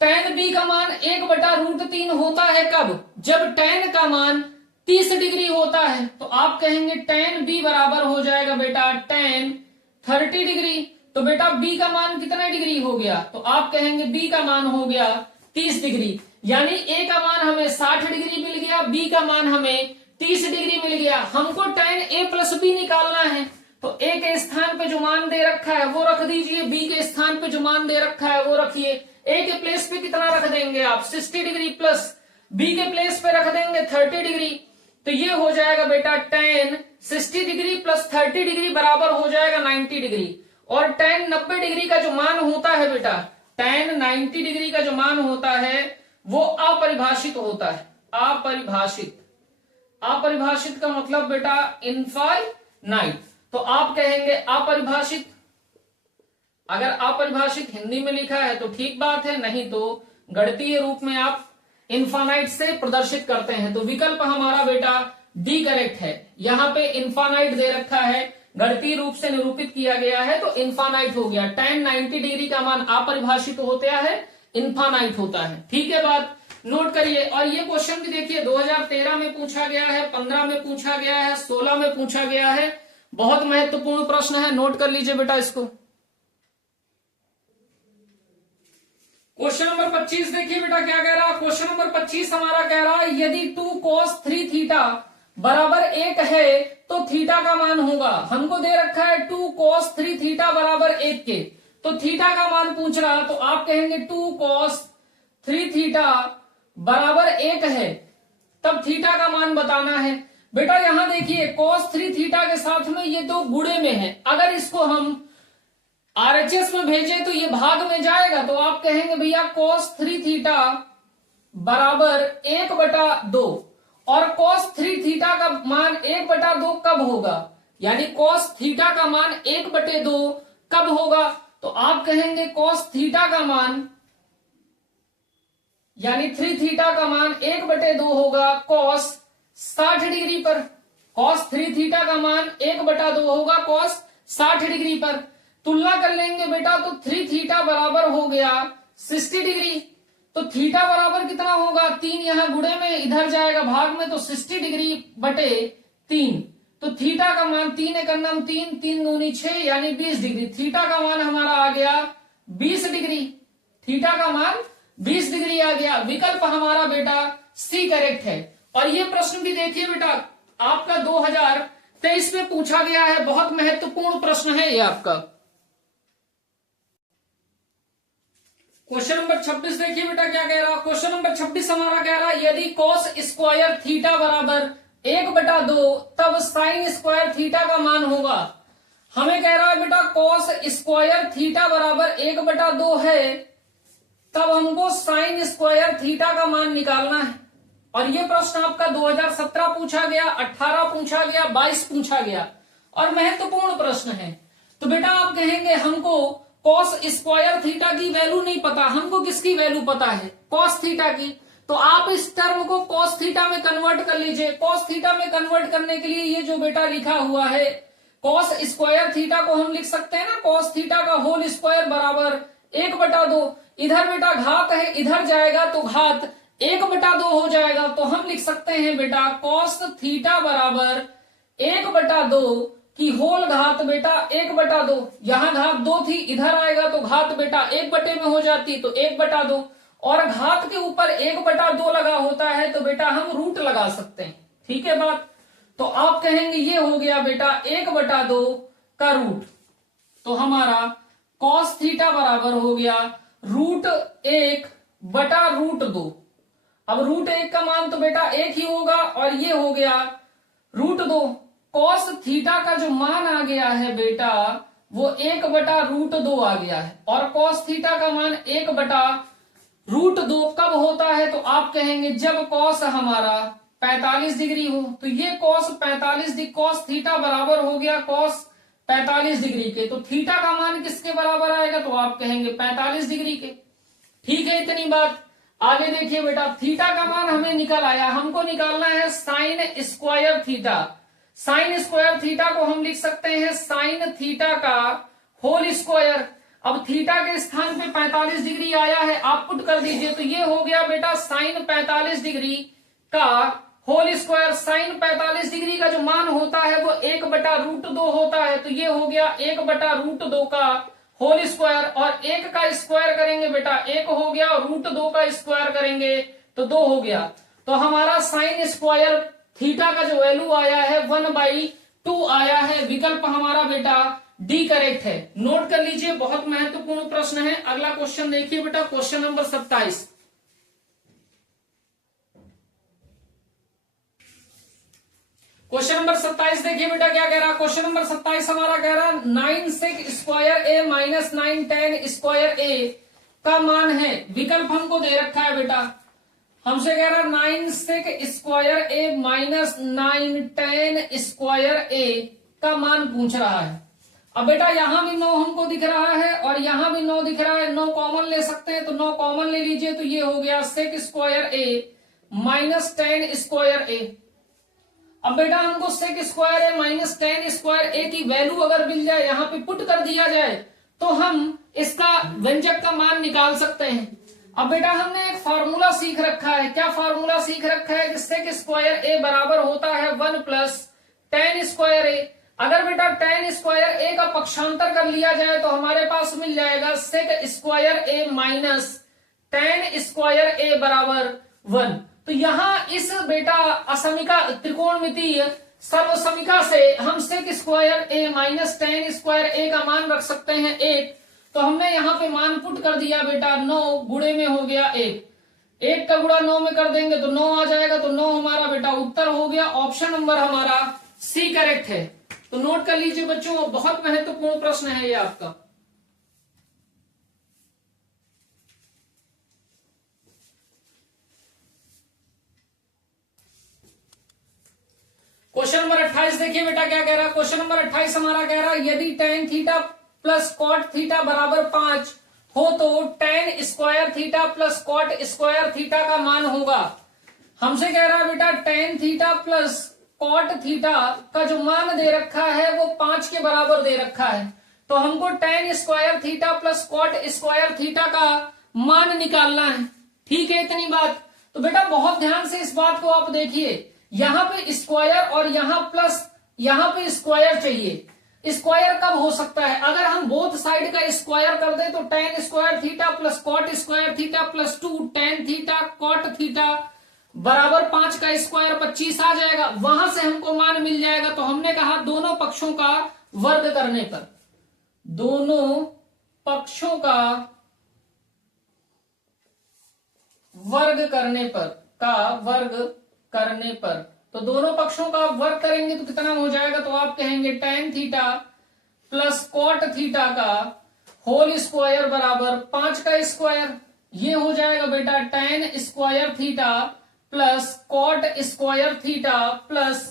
tan b का मान 1/√3 होता है कब, जब tan का मान 30 डिग्री होता है। तो आप कहेंगे tan b बराबर हो जाएगा बेटा tan 30 डिग्री। तो बेटा b का मान कितना डिग्री हो गया, तो आप कहेंगे b का मान हो गया 30 डिग्री। यानी a का मान हमें 60 डिग्री मिल गया, b का मान हमें 30 डिग्री मिल गया। हमको tan a + b निकालना है। तो a के स्थान पे जो मान दे रखा है वो रख दीजिए, b के स्थान पे जो मान दे रखा है वो रखिए। a के प्लेस पे कितना रख देंगे आप 60 डिग्री प्लस b के प्लेस पे रख देंगे 30 डिग्री। तो ये हो जाएगा बेटा tan 60 डिग्री प्लस 30 डिग्री बराबर हो जाएगा 90 डिग्री। और tan 90 डिग्री का जो मान होता है बेटा, tan 90 डिग्री का जो मान होता है वो अपरिभाषित होता है। अपरिभाषित, अपरिभाषित का मतलब बेटा इनफाइनाइट। तो आप कहेंगे अपरिभाषित। अगर अपरिभाषित हिंदी में लिखा है तो ठीक बात है, नहीं तो गणितीय रूप में आप इनफाइनाइट से प्रदर्शित करते हैं। तो विकल्प हमारा बेटा डी करेक्ट है। यहां पे इनफाइनाइट दे रखा है, गणितीय रूप से निरूपित किया गया है तो इनफाइनाइट हो गया। tan 90 डिग्री का मान अपरिभाषित होता है, इनफाइनाइट होता है। ठीक है बात, नोट करिए। और ये क्वेश्चन भी देखिए 2013 में पूछा गया है, 15 में पूछा गया है, 16 में पूछा गया है। बहुत महत्वपूर्ण प्रश्न है, नोट कर लीजिए बेटा इसको। क्वेश्चन नंबर 25 देखिए बेटा क्या कह रहा है। क्वेश्चन नंबर 25 हमारा कह रहा है यदि 2 cos 3 थीटा बराबर 1 है तो थीटा का मान होगा। हमको दे रखा है 2 cos 3 थीटा बराबर 1 के, तो थीटा का मान पूछ रहा। तो आप कहेंगे 2 cos 3 थीटा बराबर 1 है, तब थीटा का मान बताना है। बेटा यहां देखिए cos 3 थीटा के साथ में ये दो गुणे में है, अगर इसको हम RHS में भेजे तो ये भाग में जाएगा। तो आप कहेंगे भैया cos 3 थीटा बराबर 1/2 और cos 3 थीटा का मान 1/2 कब होगा, यानी cos थीटा का मान 1/2 कब होगा। तो आप कहेंगे cos थीटा का मान यानी 3 थीटा का मान 1/2 होगा cos 60 डिग्री पर। cos 3 थीटा का मान 1/2 होगा cos 60 डिग्री पर। तुलना कर लेंगे बेटा तो 3 थीटा बराबर हो गया 60 डिग्री। तो थीटा बराबर कितना होगा, 3 यहां गुणे में इधर जाएगा भाग में, तो 60 डिग्री बटे 3। तो थीटा का मान 3 एक नाम 3, 3 दूनी 6 यानी 20 डिग्री। थीटा का मान हमारा आ गया 20 डिग्री। थीटा का मान 20 डिग्री आ गया। विकल्प हमारा बेटा सी करेक्ट है। और ये प्रश्न भी देखिए बेटा, आपका 2023 में पूछा गया है, बहुत महत्वपूर्ण प्रश्न है ये आपका। क्वेश्चन नंबर 26 देखिए बेटा क्या कह रहा है। क्वेश्चन नंबर 26 हमारा कह रहा है यदि कॉस स्क्वायर थीटा बराबर 1/2 तब साइन स्क्वायर थीटा का मान होगा। हमें कह रहा है बेटा कॉस स्क्वायर थीटा बराबर 1/2 है, तब हमको साइन स्क्वायर थीटा का मान निकालना है। और ये प्रश्न आपका 2017 पूछा गया, 18 पूछा गया, 22 पूछा गया और महत्वपूर्ण प्रश्न है। तो बेटा आप कहेंगे हमको कॉस स्क्वायर थीटा की वैल्यू नहीं पता, हमको किसकी वैल्यू पता है? कॉस थीटा की। तो आप इस टर्म को कॉस थीटा में कन्वर्ट कर लीजिए। कॉस थीटा में कन्वर्ट करने के लिए ये जो बेटा लिखा हुआ है कॉस स्क्वायर थीटा को हम लिख सकते हैं ना, कॉस थीटा का होल स्क्वायर बराबर 1/2। इधर बेटा घात है, इधर जाएगा तो घात 1/2 हो जाएगा। तो हम लिख सकते हैं बेटा कॉस थीटा बराबर 1/2 की होल घात बेटा 1/2। यहां घात 2 थी, इधर आएगा तो घात बेटा 1 में हो जाती, तो 1/2। और घात के ऊपर 1/2 लगा होता है तो बेटा हम रूट लगा सकते हैं। ठीक है बात। तो आप कहेंगे ये हो गया बेटा 1/2 का रूट। तो हमारा कॉस थीटा बराबर हो गया √1/√2। अब √1 का मान तो बेटा 1 ही होगा और ये हो गया √2। कॉस थीटा का जो मान आ गया है बेटा वो 1/√2 आ गया है। और कॉस थीटा का मान 1/√2 कब होता है? तो आप कहेंगे जब कॉस हमारा 45 डिग्री हो। तो ये कॉस 45 कॉस थीटा बराबर हो गया कॉस 45 डिग्री के। तो थीटा का मान किसके बराबर आएगा? तो आप कहेंगे 45 डिग्री के। ठीक है, इतनी बात। आगे देखिए बेटा, थीटा का मान हमें निकल आया, हमको निकालना है sign square theta. Sign square theta को हम लिख सकते हैं साइन थीटा का होल स्क्वायर। अब थीटा के स्थान पे 45 डिग्री आया है, आप पुट कर दीजिए तो ये हो गया बेटा साइन 45 डिग्री का होल स्क्वायर। साइन 45 डिग्री का जो मान होता है वो 1/√2 होता है। तो ये हो गया 1/√2 का होल स्क्वायर। और 1 का स्क्वायर करेंगे बेटा 1 हो गया और √2 का स्क्वायर करेंगे तो 2 हो गया। तो हमारा साइन स्क्वायर थीटा का जो वैल्यू आया है 1/2 आया है। विकल्प हमारा बेटा डी करेक्ट है। नोट कर लीजिए, बहुत महत्वपूर्ण प्रश्न है। अगला क्वेश्चन देखिए बेटा, क्वेश्चन नंबर 27। क्वेश्चन नंबर 27 देखिए बेटा क्या कह रहा है। क्वेश्चन नंबर 27 हमारा कह रहा है 9 sec स्क्वायर ए माइनस 9 tan स्क्वायर ए का मान है। विकल्प हमको दे रखा है बेटा, हमसे कह रहा है 9 sec स्क्वायर ए माइनस 9 tan स्क्वायर ए का मान पूछ रहा है। अब बेटा यहां भी 9 हमको दिख रहा है और यहां भी 9 दिख रहा है। 9 कॉमन ले सकते हैं तो 9 कॉमन ले लीजिए तो ये हो गया sec स्क्वायर ए माइनस tan स्क्वायर ए। अब बेटा हमको sec स्क्वायर ए माइनस tan स्क्वायर ए की वैल्यू अगर मिल जाए, यहां पे पुट कर दिया जाए तो हम इसका व्यंजक का मान निकाल सकते हैं। अब बेटा हमने एक फार्मूला सीख रखा है। क्या फार्मूला सीख रखा है कि sec स्क्वायर ए बराबर होता है 1 प्लस tan स्क्वायर ए। अगर बेटा tan स्क्वायर ए का पक्षांतर कर लिया जाए तो हमारे पास मिल जाएगा sec स्क्वायर ए माइनस tan स्क्वायर ए बराबर 1। तो यहां इस बेटा असमिका त्रिकोणमितीय सर्वसमिका से हम sec स्क्वायर ए माइनस tan स्क्वायर ए का मान रख सकते हैं 1। तो हमने यहाँ पे मान पुट कर दिया बेटा 9 गुणे में हो गया 1। 1 का गुणा 9 में कर देंगे तो 9 आ जाएगा। तो 9 हमारा बेटा उत्तर हो गया। ऑप्शन नंबर हमारा सी करेक्ट है। तो नोट कर लीजिए बच्चों, बहुत महत्वपूर्ण प्रश्न है ये आपका। क्वेश्चन नंबर 28 देखिए बेटा क्या कह रहा है। क्वेश्चन नंबर 28 हमारा कह रहा है यदि tan theta plus cot theta बराबर 5 हो तो tan square theta plus cot square theta का मान होगा। हमसे कह रहा है बेटा tan theta plus cot theta का जो मान दे रखा है वो 5 के बराबर दे रखा है। तो हमको tan square theta plus cot square theta का मान निकालना है। ठीक है, इतनी बात। तो बेटा बहुत ध्यान से इस बात को आप देखिए, यहां पे स्क्वायर और यहां प्लस, यहां पे स्क्वायर चाहिए। स्क्वायर कब हो सकता है? अगर हम बोथ साइड का स्क्वायर कर दें तो tan square theta plus cot square theta plus 2 tan theta cot theta बराबर 5 का स्क्वायर 25 आ जाएगा। वहां से हमको मान मिल जाएगा। तो हमने कहा दोनों पक्षों का वर्ग करने पर, दोनों पक्षों का वर्ग करने पर, तो दोनों पक्षों का वर्ग करेंगे तो कितना हो जाएगा? तो आप कहेंगे tan theta plus cot theta का होल स्क्वायर बराबर 5 का स्क्वायर। ये हो जाएगा बेटा tan square theta plus cot square theta plus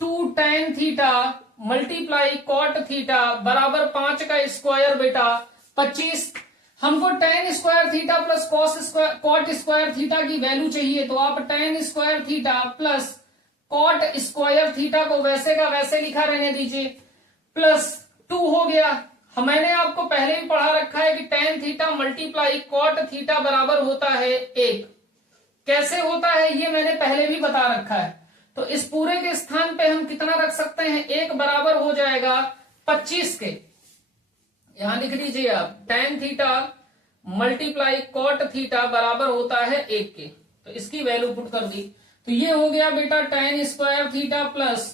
2 tan theta multiply cot theta बराबर 5 का स्क्वायर बेटा 25। हमको tan square theta plus cot square theta की वैल्यू चाहिए, तो आप tan square theta plus cot square theta को वैसे का वैसे लिखा रहने दीजिए, प्लस 2 हो गया। मैंने आपको पहले ही पढ़ा रखा है कि tan theta multiply cot theta बराबर होता है 1। कैसे होता है ये मैंने पहले भी बता रखा है। तो इस पूरे के स्थान पे हम कितना रख सकते हैं? 1 बराबर हो जाएगा 25 के। यहां लिख लीजिए आप tan theta multiply cot theta बराबर होता है 1 के। तो इसकी वैल्यू पुट कर दी, तो ये हो गया बेटा tan square theta plus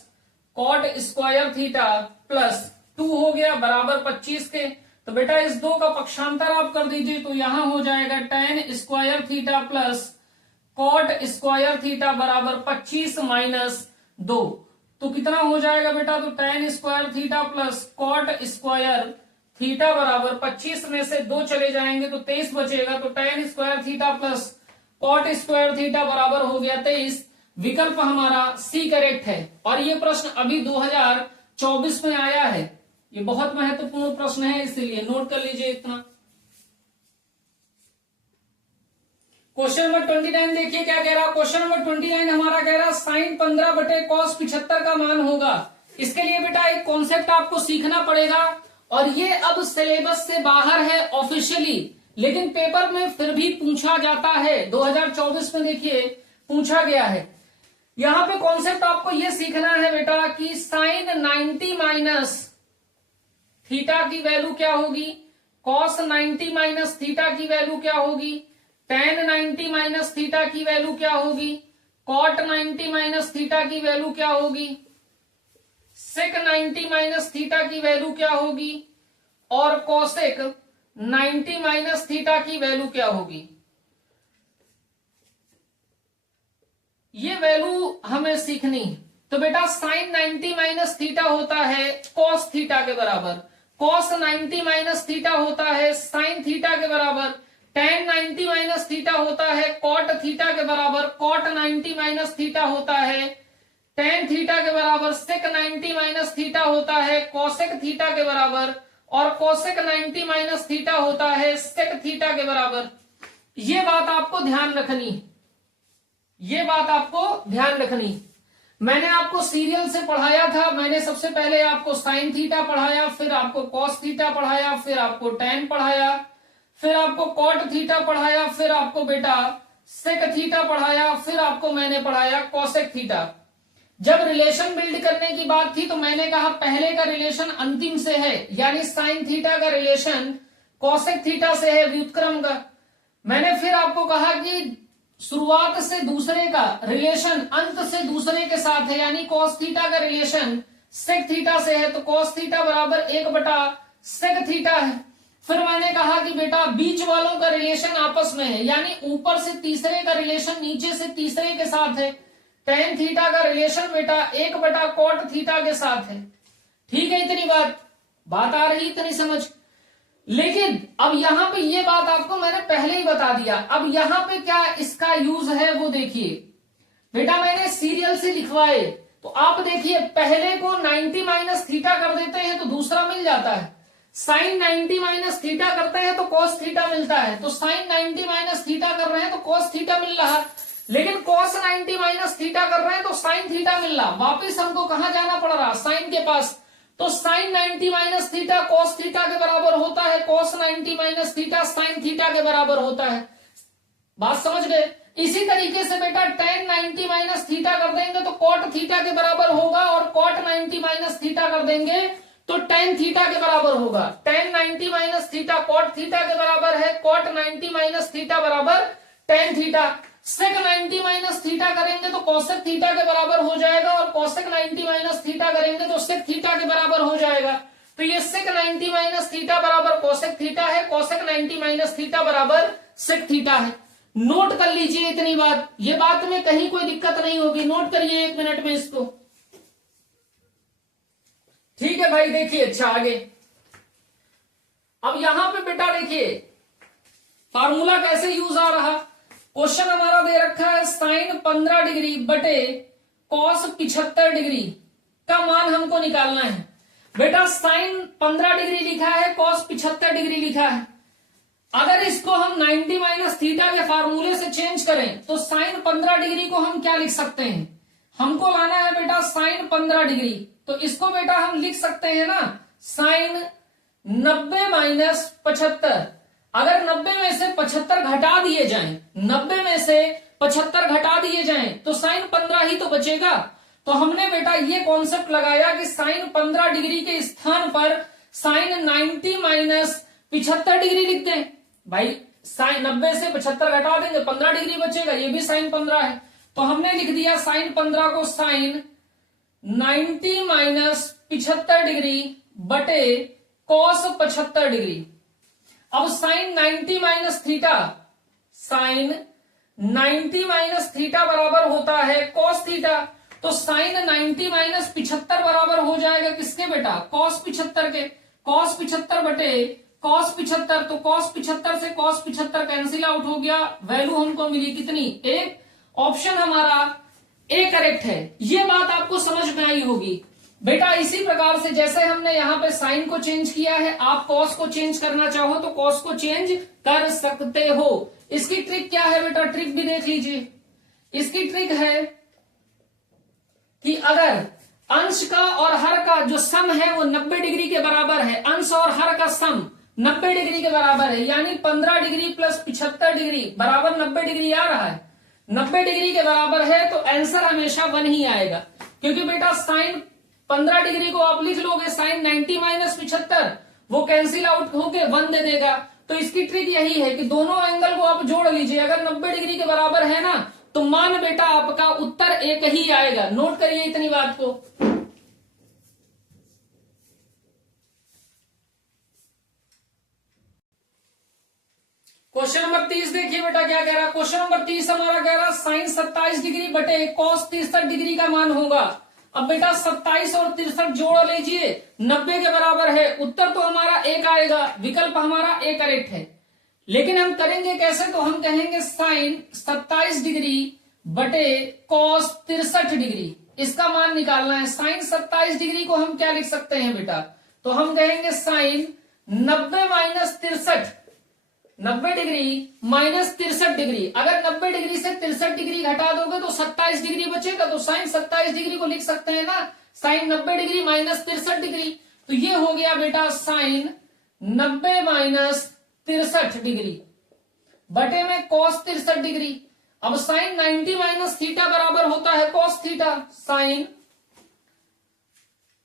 cot square theta plus 2 हो गया बराबर 25 के। तो बेटा इस 2 का पक्षांतर आप कर दीजिए, तो यहां हो जाएगा tan square theta plus cot square theta बराबर 25 माइनस 2। तो कितना हो जाएगा बेटा? तो tan square theta plus cot square theta बराबर 25 में से 2 चले जाएंगे तो 23 बचेगा। तो tan square theta plus cot square theta बराबर हो गया 23। विकल्प हमारा सी करेक्ट है। और ये प्रश्न अभी 2024 में आया है। ये बहुत महत्वपूर्ण प्रश्न है, इसलिए नोट कर लीजिए इतना। क्वेश्चन नंबर 29 देखिए क्या कह रहा है। क्वेश्चन नंबर 29 हमारा कह रहा है साइन 15 बटे कॉस 75 का मान होगा। इसके लिए बेटा एक कॉन्सेप्ट आपको सीखना पड़ेगा, और ये अब सिलेबस से बाहर है ऑफिशियली, लेकिन पेपर में फिर भी पूछा जाता है। 2024 में देखिए पूछा गया है। यहां पे कॉन्सेप्ट आपको ये सीखना है बेटा कि साइन 90 माइनस थीटा की वैल्यू क्या होगी, कॉस 90 माइनस थीटा की वैल्यू क्या होगी, tan 90 माइनस थीटा की वैल्यू क्या होगी, कॉट 90 माइनस थीटा की वैल्यू क्या होगी, सेक 90 माइनस थीटा की वैल्यू क्या होगी, और कोसेक 90 माइनस थीटा की वैल्यू क्या होगी। ये वैल्यू हमें सीखनी। तो बेटा साइन 90 माइनस थीटा होता है कॉस थीटा के बराबर, कॉस 90 माइनस थीटा होता है साइन थीटा के बराबर, tan 90 माइनस थीटा होता है कॉट थीटा के बराबर, कॉट 90 माइनस थीटा होता है tan थीटा के बराबर, सेक 90 माइनस थीटा होता है कोसेक थीटा के बराबर, और कोसेक 90 माइनस थीटा होता है सेक थीटा के बराबर। ये बात आपको ध्यान रखनी, ये बात आपको ध्यान रखनी। मैंने आपको सीरियल से पढ़ाया था। मैंने सबसे पहले आपको साइन थीटा पढ़ाया, फिर आपको कॉस थीटा पढ़ाया, फिर आपको tan पढ़ाया, फिर आपको कॉट थीटा पढ़ाया, फिर आपको बेटा सेक थीटा पढ़ाया, फिर आपको मैंने पढ़ाया कोसेक थीटा। जब रिलेशन बिल्ड करने की बात थी तो मैंने कहा पहले का रिलेशन अंतिम से है, यानी साइन थीटा का रिलेशन कोसेक थीटा से है व्युत्क्रम का। मैंने फिर आपको कहा कि शुरुआत से दूसरे का रिलेशन अंत से दूसरे के साथ है, यानी कॉस थीटा का रिलेशन सेक थीटा से है, तो कॉस थीटा बराबर 1 बटा सेक थीटा है। फिर मैंने कहा कि बेटा बीच वालों का रिलेशन आपस में है, यानी ऊपर से तीसरे का रिलेशन नीचे से तीसरे के साथ है। tan थीटा का रिलेशन बेटा 1 बटा कॉट थीटा के साथ है। ठीक है, इतनी बात आ रही, इतनी समझ। लेकिन अब यहां पे ये बात आपको मैंने पहले ही बता दिया। अब यहां पे क्या इसका यूज है वो देखिए बेटा। मैंने सीरियल से लिखवाए तो आप देखिए पहले को 90 माइनस थीटा कर देते हैं तो दूसरा मिल जाता है। साइन 90 माइनस थीटा करते हैं तो कॉस थीटा मिलता है, तो साइन 90 माइनस थीटा कर रहे हैं तो कॉस थीटा मिल रहा है। लेकिन कॉस 90 माइनस थीटा कर रहे हैं तो साइन थीटा मिल रहा। वापिस हमको कहां जाना पड़ रहा? साइन के पास। तो sine 90 minus theta cos theta के बराबर होता है, cos 90 minus theta sine theta के बराबर होता है। बात समझ गए? इसी तरीके से बेटा tan 90 माइनस थीटा कर देंगे तो कॉट थीटा के बराबर होगा, और कॉट 90 माइनस थीटा कर देंगे तो टेन थीटा के बराबर होगा। Tan 90 minus theta cot theta के बराबर है, कॉट 90 माइनस थीटा बराबर tan theta. Sec 90 minus theta करेंगे तो कौशिक थीटा के बराबर हो जाएगा, और कौशिक 90 माइनस थीटा करेंगे तो सेक थीटा के बराबर हो जाएगा। तो ये सेक 90 माइनस थीटा बराबर कौशिक थीटा है, कौशिक 90 माइनस थीटा बराबर सेक थीटा है। नोट कर लीजिए इतनी बात, ये बात में कहीं कोई दिक्कत नहीं होगी, नोट करिए 1 मिनट में इसको। ठीक है भाई, देखिए अच्छा आगे। अब यहां पे बेटा देखिए फार्मूला कैसे यूज आ रहा। क्वेश्चन हमारा दे रखा है साइन 15 डिग्री बटे कॉस 75 डिग्री का मान हमको निकालना है। बेटा साइन 15 डिग्री लिखा है, कॉस 75 डिग्री लिखा है। अगर इसको हम 90 माइनस थीटा के फार्मूले से चेंज करें तो साइन 15 डिग्री को हम क्या लिख सकते हैं, हमको लाना है बेटा साइन 15 डिग्री। तो इसको बेटा हम लिख सकते हैं ना साइन 90 माइनस 75। अगर 90 में से 75 घटा दिए जाएं, 90 में से 75 घटा दिए जाएं तो साइन 15 ही तो बचेगा। तो हमने बेटा ये कॉन्सेप्ट लगाया कि साइन 15 डिग्री के स्थान पर साइन 90 माइनस 75 डिग्री लिख दें। भाई साइन 90 से 75 घटा देंगे 15 डिग्री बचेगा, ये भी साइन 15 है। तो हमने लिख दिया साइन 15 को साइन 90 माइनस 75 डिग्री बटे कॉस 75 डिग्री। अब sine 90 minus theta, sine 90 minus theta बराबर होता है कॉस थीटा। तो साइन 90 माइनस 75 बराबर हो जाएगा किसके बेटा, कॉस 75 के। कॉस 75 बटे कॉस 75, तो कॉस 75 से कॉस 75 कैंसिल आउट हो गया, वैल्यू हमको मिली कितनी, एक। ऑप्शन हमारा ए करेक्ट है। ये बात आपको समझ में आई होगी बेटा। इसी प्रकार से जैसे हमने यहाँ पे साइन को चेंज किया है, आप कॉस को चेंज करना चाहो तो कॉस को चेंज कर सकते हो। इसकी ट्रिक क्या है बेटा, ट्रिक भी देख लीजिए। इसकी ट्रिक है कि अगर अंश का और हर का जो सम है वो 90 डिग्री के बराबर है, अंश और हर का सम 90 डिग्री के बराबर है, यानी 15 डिग्री प्लस 75 डिग्री बराबर 90 डिग्री आ रहा है, 90 डिग्री के बराबर है, तो आंसर हमेशा 1 ही आएगा। क्योंकि बेटा साइन 15 डिग्री को आप लिख लोगे साइन 90 माइनस 75, वो कैंसिल आउट होके 1 दे देगा। तो इसकी ट्रिक यही है कि दोनों एंगल को आप जोड़ लीजिए, अगर 90 डिग्री के बराबर है ना तो मान बेटा आपका उत्तर एक ही आएगा। नोट करिए इतनी बात को। क्वेश्चन नंबर 30 देखिए बेटा क्या कह रहा है। क्वेश्चन नंबर 30 हमारा कह रहा साइन 27 डिग्री बटे कॉस 63 डिग्री का मान होगा। अब बेटा 27 और 63 जोड़ लीजिए, 90 के बराबर है, उत्तर तो हमारा एक आएगा, विकल्प हमारा ए करेक्ट है। लेकिन हम करेंगे कैसे, तो हम कहेंगे साइन 27 डिग्री बटे कॉस 63 डिग्री, इसका मान निकालना है। साइन 27 डिग्री को हम क्या लिख सकते हैं बेटा, तो हम कहेंगे sine 90 minus 63, 90 degree minus 63 degree. अगर 90 डिग्री से 63 डिग्री घटा दोगे तो 27 डिग्री बचेगा, तो साइन 27 डिग्री को लिख सकते हैं ना साइन 90 डिग्री माइनस 63 डिग्री। तो ये हो गया बेटा साइन 90 माइनस 63 डिग्री बटे में कॉस 63 डिग्री। अब साइन 90 माइनस थीटा बराबर होता है cos theta, sine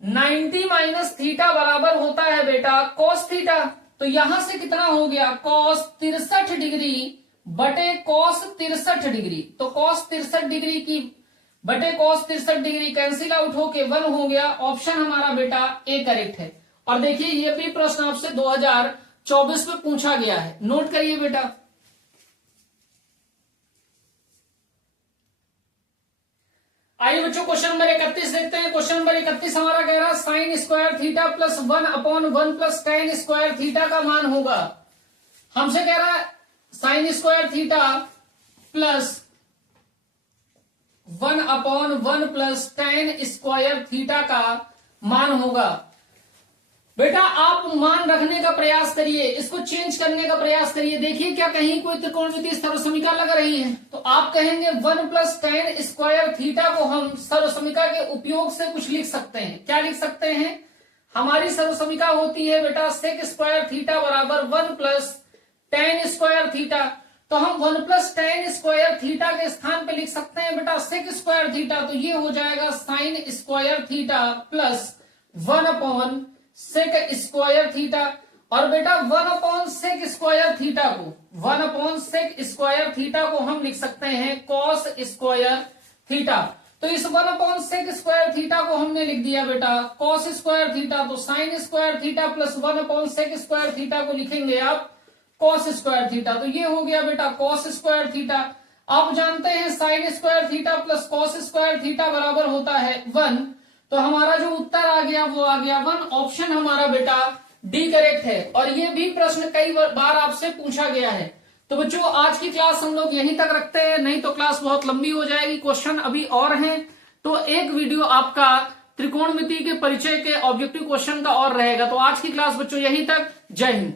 90 minus theta बराबर होता है बेटा कॉस थीटा। तो यहां से कितना हो गया, कॉस 63 डिग्री बटे कॉस 63 डिग्री। तो कॉस 63 डिग्री की बटे कॉस 63 डिग्री कैंसिल आउट होके 1 हो गया। ऑप्शन हमारा बेटा ए करेक्ट है। और देखिए ये भी प्रश्न आपसे 2024 में पूछा गया है, नोट करिए बेटा। आइए बच्चों क्वेश्चन नंबर 31 देखते हैं। क्वेश्चन नंबर 31 हमारा कह रहा है sign square theta plus 1/1 plus ten square theta का मान होगा। हमसे कह रहा है sign square theta plus 1/1 plus ten square theta का मान होगा। बेटा आप मान रखने का प्रयास करिए, इसको चेंज करने का प्रयास करिए। देखिए क्या कहीं कोई त्रिकोणमितीय सर्वसमीका लग रही है, तो आप कहेंगे 1 प्लस टेन स्क्वायर थीटा को हम सर्वसमीका के उपयोग से कुछ लिख सकते हैं। क्या लिख सकते हैं, हमारी सर्वसमीका होती है बेटा सेक स्क्वायर थीटा बराबर 1 प्लस टेन स्क्वायर थीटा। तो हम 1 प्लस टेन स्क्वायर थीटा के स्थान पे लिख सकते हैं बेटा सेक स्क्वायर थीटा। तो ये हो जाएगा sine square theta plus 1/, sec square theta. और बेटा 1 सेक स्क्वायर थीटा को 1 सेक स्क्वायर थीटा को हम लिख सकते हैं कॉस स्क्वायर थीटा। तो इस 1 सेक स्क्वायर थीटा को हमने लिख दिया बेटा कॉस स्क्वायर थीटा। तो sine square theta plus 1 sec square theta को लिखेंगे आप कॉस स्क्वायर थीटा। तो ये हो गया बेटा कॉस स्क्वायर थीटा। आप जानते हैं sign square theta plus cos square theta बराबर होता है 1। तो हमारा जो उत्तर आ गया वो आ गया 1। ऑप्शन हमारा बेटा डी करेक्ट है। और ये भी प्रश्न कई बार आपसे पूछा गया है। तो बच्चों आज की क्लास हम लोग यहीं तक रखते हैं, नहीं तो क्लास बहुत लंबी हो जाएगी, क्वेश्चन अभी और हैं। तो एक वीडियो आपका त्रिकोणमिति के परिचय के ऑब्जेक्टिव क्वेश्चन का और रहेगा। तो आज की क्लास बच्चों यहीं तक। जय हिंद।